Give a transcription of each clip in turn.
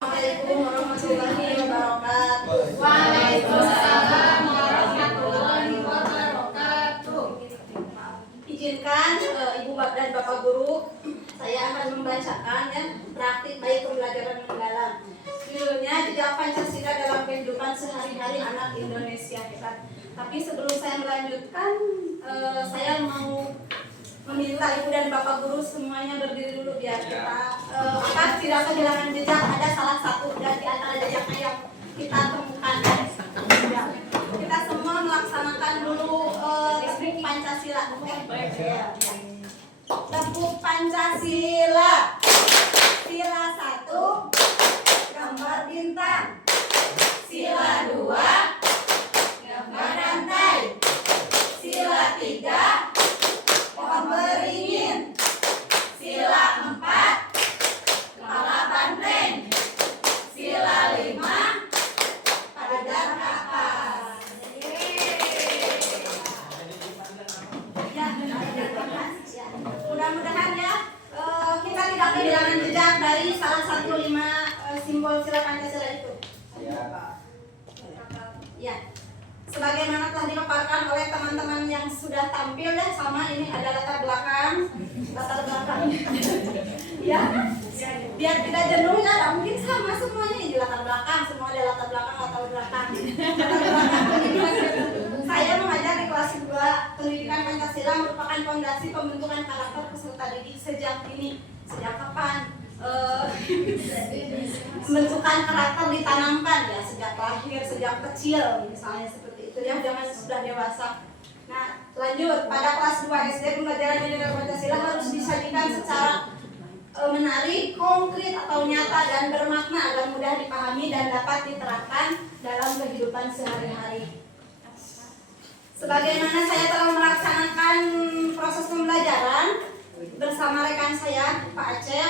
Assalamualaikum warahmatullahi wabarakatuh. Waalaikumsalam warahmatullahi wabarakatuh. Izinkan Ibu dan Bapak Guru, saya akan membacakan praktik baik pembelajaran mendalam. Judulnya Jejak Pancasila dalam Kehidupan Sehari-hari Anak Indonesia Hebat. Tapi sebelum saya melanjutkan, saya mau meminta Ibu dan Bapak Guru semuanya berdiri dulu biar kita tidak kehilangan jejak. Ada salah satu dari antara jejaknya yang kita temukan. Kita semua melaksanakan dulu tepuk Pancasila. Tepuk Pancasila. Sila 1 gambar bintang. Sila 2 gambar rantai. Sila 3 pohon beringin. Sila 4 kepala banteng. Sila 5 pagar kapas. Ya, mudah-mudahan ya kita tidak kehilangan jejak dari salah satu 5 simbol sila Pancasila itu. Ya. Sebagaimana telah dipaparkan oleh teman-teman yang sudah tampil ya, sama ini ada latar belakang ya, biar tidak jenuh ya, mungkin sama semuanya ini latar belakang, semua ada latar belakang. Saya mengajar di kelas 2 pendidikan Pancasila merupakan fondasi pembentukan karakter peserta didik sejak dini. Sejak kapan? Pembentukan karakter ditanamkan ya, sejak lahir, sejak kecil misalnya seperti itu ya, jangan sudah dewasa. Nah, lanjut pada kelas 2 SD pembelajaran nilai Pancasila harus disajikan secara menarik, konkret atau nyata dan bermakna agar mudah dipahami dan dapat diterapkan dalam kehidupan sehari-hari. Sebagaimana saya telah melaksanakan proses pembelajaran bersama rekan saya Pak Aceh,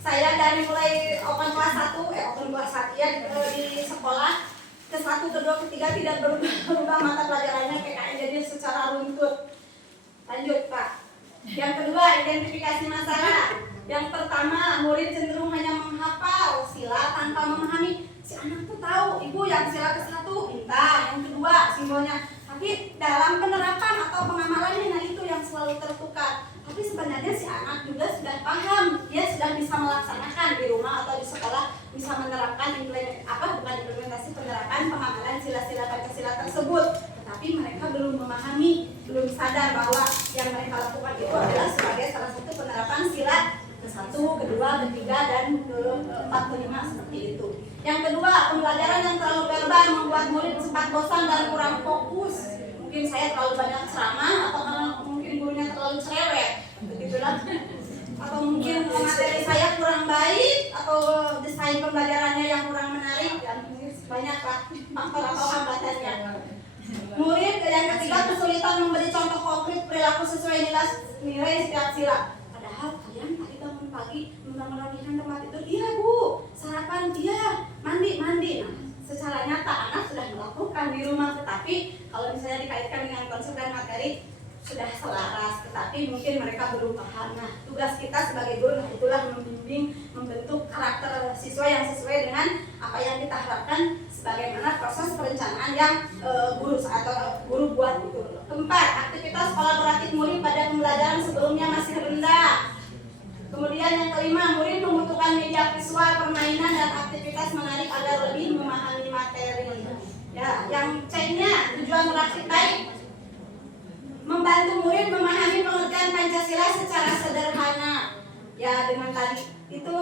saya dari mulai open kelas 1 ya di sekolah ke 1, ke 2, ke 3 tidak berubah mata pelajarannya PKN, jadi secara runtut. Lanjut Pak. Yang kedua, identifikasi masalah. Yang pertama, murid cenderung hanya menghafal sila tanpa memahami. Si anak tuh tahu, Ibu yang sila ke-1 bintang, yang kedua simbolnya. Tapi dalam penerapan atau pengamalannya, nah itu yang selalu tertukar. Tapi sebenarnya si anak juga sudah paham, dia sudah bisa melaksanakan di rumah atau di sekolah, bisa menerapkan implementasi penerapan pengamalan sila-sila Pancasila tersebut. Tetapi mereka belum memahami, belum sadar bahwa yang mereka lakukan itu adalah sebagai salah satu penerapan sila ke-1, ke-2, ke-3, dan ke-4, ke-5 seperti itu. Yang kedua, pembelajaran yang terlalu verbal membuat murid cepat bosan dan kurang fokus. Mungkin saya terlalu banyak ceramah, atau mungkin gurunya terlalu cerewet, begitulah. Atau mungkin materi saya kurang baik, atau desain pembelajarannya yang kurang menarik, dan banyaklah faktor atau hambatannya. Murid yang ketiga kesulitan memberi contoh konkret perilaku sesuai nilai setiap sila. Padahal kalian tadi bangun pagi merapikan tempat tidur, iya Bu, sarapan, iya, mandi. Nah, secara nyata anak sudah melakukan di rumah, tetapi kalau misalnya dikaitkan dengan konsep dan materi sudah selaras, tetapi mungkin mereka belum paham. Nah, tugas kita sebagai guru itulah membimbing, membentuk karakter siswa yang sesuai dengan apa yang kita harapkan sebagaimana proses perencanaan yang guru buat itu. Keempat, aktivitas kolaboratif murid pada pembelajaran sebelumnya masih rendah. Kemudian yang kelima, murid membutuhkan media visual, permainan, dan aktivitas menarik agar lebih memahami materi. Ya, yang C-nya, tujuan praktik baik, membantu murid memahami pengertian Pancasila secara sederhana. Ya, dengan tadi itu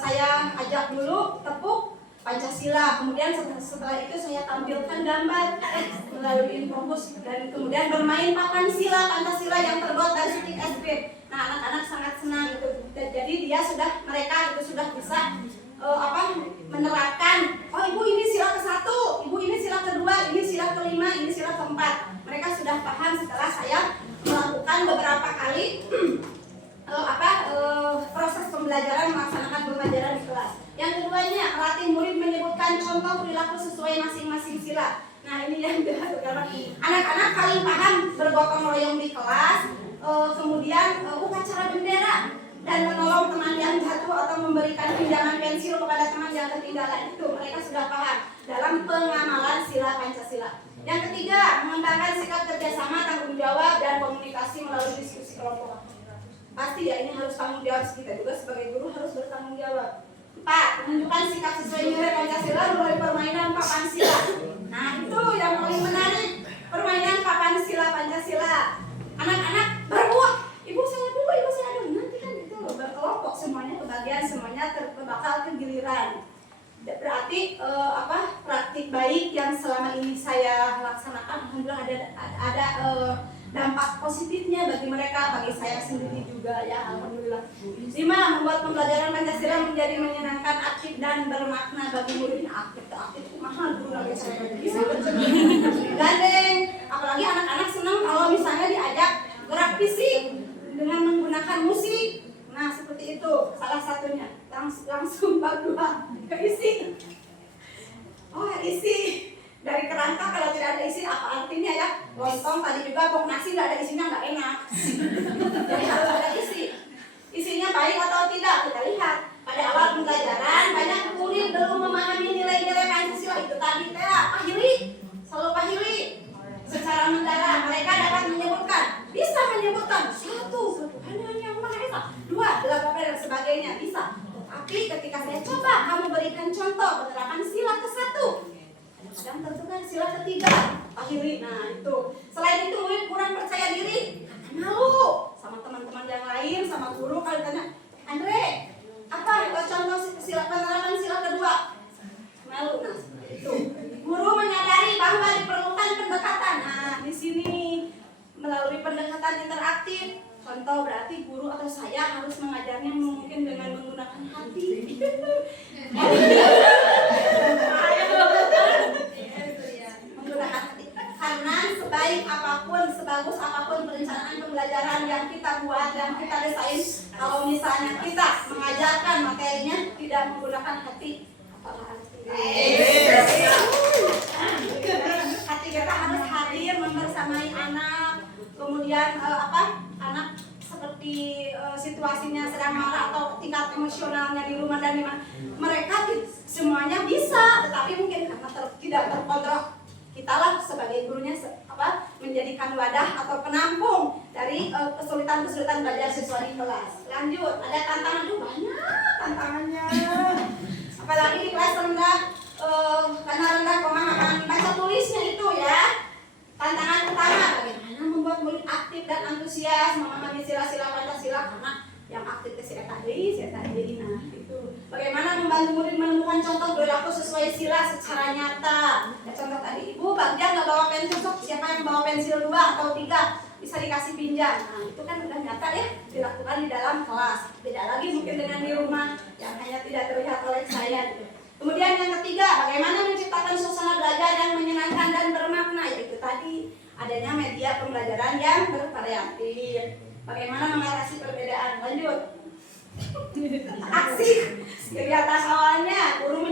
saya ajak dulu tepuk Pancasila, kemudian setelah itu saya tampilkan gambar melalui infobus, dan kemudian bermain papan sila Pancasila yang terbuat dari stick SD. Nah, anak-anak sangat senang gitu. Jadi mereka sudah bisa menerapkan, oh Ibu ini sila ke-1, Ibu ini sila ke-2, ini sila ke-5, ini sila ke-4. Mereka sudah paham setelah saya melakukan beberapa kali proses pembelajaran, melaksanakan pembelajaran di kelas. Yang keduanya, melatih murid menyebutkan contoh perilaku sesuai masing-masing sila. Nah, ini yang dilakukan. Anak-anak paling paham bergotong royong di kelas, kemudian upacara bendera. dan menolong teman yang jatuh atau memberikan pinjaman pensil kepada teman yang ketinggalan. Itu mereka sudah paham dalam pengamalan sila Pancasila. Yang ketiga, mengembangkan sikap kerjasama, tanggung jawab, dan komunikasi melalui diskusi kelompok. Pasti ya, ini harus tanggung jawab, kita juga sebagai guru harus bertanggung jawab. 4. Menunjukkan sikap sesuai nilai Pancasila melalui permainan papan sila. Nah, itu yang paling menarik, permainan papan sila Pancasila. Anak-anak berbuat, ibu saya dulu, nanti kan itu berkelompok semuanya, kebagian semuanya bakal kegiliran. Berarti praktik baik yang selama ini saya laksanakan, alhamdulillah ada dampak positifnya bagi mereka, bagi saya sendiri juga ya, alhamdulillah. 5. Membuat pembelajaran Pancasila menjadi menyenangkan, aktif, dan bermakna bagi murid. Aktif itu mahal guru lagi saya bisa gandeng, apalagi anak-anak senang kalau misalnya diajak gerak fisik dengan menggunakan musik. Nah, seperti itu salah satunya. Langsung bab 2 ke isi. Oh, isi dari kerangka, kalau tidak ada isi apa artinya ya? Lontong tadi juga pok nasi nggak ada isinya nggak enak. Jadi harus ada isi. Isinya baik atau tidak kita lihat. Pada awal pembelajaran banyak murid belum memahami nilai-nilai Pancasila. Itu tadi selalu pahili secara mendalam. Mereka dapat bisa menyebutkan satu hanya yang Maha Esa, 2 bla dan sebagainya bisa. Tapi ketika saya coba kamu berikan contoh penerapan sila ke-1, kadang tertukar sila ke-3, pahili. Nah itu. Selain itu murid kurang percaya diri, malu sama teman-teman yang lain, sama guru. Kalau ditanya, Andre, apa contoh penerapan sila ke-2? Malu. Nah itu. Guru menyadari bahwa diperlukan pendekatan. Nah di sini melalui pendekatan interaktif. Contoh berarti guru atau saya harus mengajarnya mungkin dengan menggunakan hati. Menggunakan hati. Karena sebaik apapun, sebagus apapun perencanaan pembelajaran yang kita buat, yang kita desain, kalau misalnya kita mengajarkan materinya tidak menggunakan hati, hati kita harus hadir membersamai anak. Kemudian anak seperti situasinya sedang marah atau tingkat emosionalnya di rumah dan di mana, mereka semuanya bisa, tetapi mungkin karena tidak terkontrol. Kitalah sebagai gurunya menjadikan wadah atau penampung dari kesulitan-kesulitan belajar siswa di kelas. Lanjut, ada tantangan tuh, banyak tantangannya. Apalagi di kelas rendah, karena rendah pemahaman baca tulisnya itu ya. Tantangan utama bagaimana membuat murid aktif dan antusias memahami sila-sila Pancasila, karena yang aktif saya tadi. Nah itu bagaimana membantu murid menemukan contoh perilaku sesuai sila secara nyata. Ya, contoh tadi ibu Bagja nggak bawa pensil, siapa yang bawa pensil 2 atau 3 bisa dikasih pinjam. Nah itu kan udah nyata ya, dilakukan di dalam kelas. Beda lagi mungkin dengan di rumah yang hanya tidak terlihat oleh saya gitu. Kemudian yang ketiga, bagaimana menciptakan suasana belajar yang menyenangkan dan bermakna, yaitu tadi adanya media pembelajaran yang bervariatif. Bagaimana mengatasi perbedaan. Lanjut. Aksi. Kegiatan awalnya guru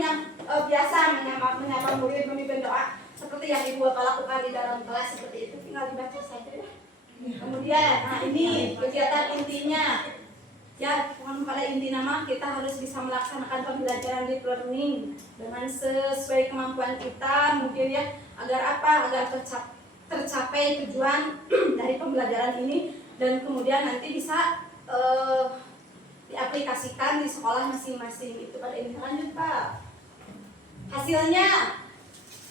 biasa menyapa murid, memimpin doa seperti yang ibu bapak lakukan di dalam kelas, seperti itu tinggal dibaca saja ya. Kemudian, nah ini kegiatan intinya. Ya, pada inti nama kita harus bisa melaksanakan pembelajaran deep learning dengan sesuai kemampuan kita, mungkin ya, agar tercapai tujuan dari pembelajaran ini, dan kemudian nanti bisa diaplikasikan di sekolah masing-masing. Itu pada ini. Lanjut Pak.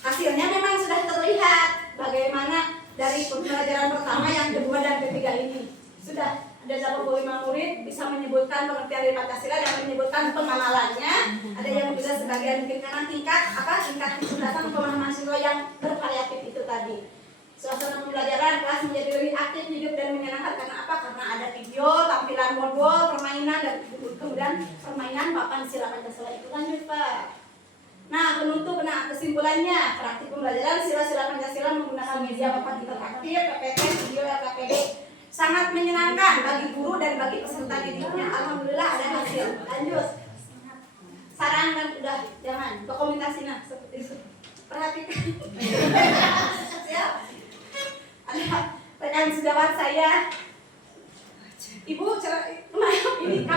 Hasilnya memang sudah terlihat bagaimana dari pembelajaran pertama, yang kedua dan ketiga ini sudah ada 85 murid bisa menyebutkan pengertian dari Pancasila dan menyebutkan pengamalannya. Ada yang juga sebagian mungkin karena tingkat kecerdasan pemahaman siswa yang bervariatif itu tadi. Suasana pembelajaran kelas menjadi lebih aktif, hidup, dan menyenangkan. Karena apa? Karena ada video, tampilan modul, permainan, dan kemudian permainan papan sila Pancasila itu. Lanjut Pak. Nah, penutup, kesimpulannya, praktik pembelajaran sila-sila Pancasila menggunakan media papan interaktif, PPT, video, LKPD sangat menyenangkan bagi guru dan bagi peserta didiknya. Alhamdulillah ada hasil. Lanjut. Saran dan udah, jangan dokumentasi seperti itu. Perhatikan. Siap. Ada rekan sejawat saya. Ibu, ini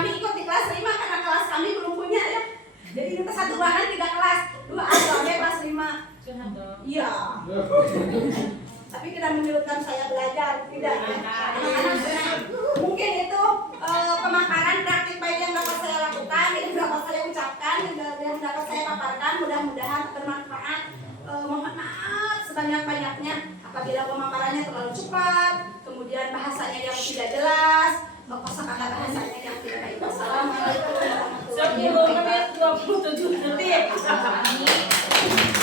Tapi tidak menyurutkan saya belajar, tidak. Anak-anak mungkin itu pemaparan praktik baik yang dapat saya lakukan, yang dapat saya ucapkan, yang dapat saya paparkan. Mudah-mudahan bermanfaat. Mohon maaf sebanyak-banyaknya apabila pemaparannya terlalu cepat, kemudian bahasanya yang tidak jelas, kosakata bahasanya yang tidak baik. Wassalamualaikum warahmatullahi wabarakatuh. 10 menit 27 detik.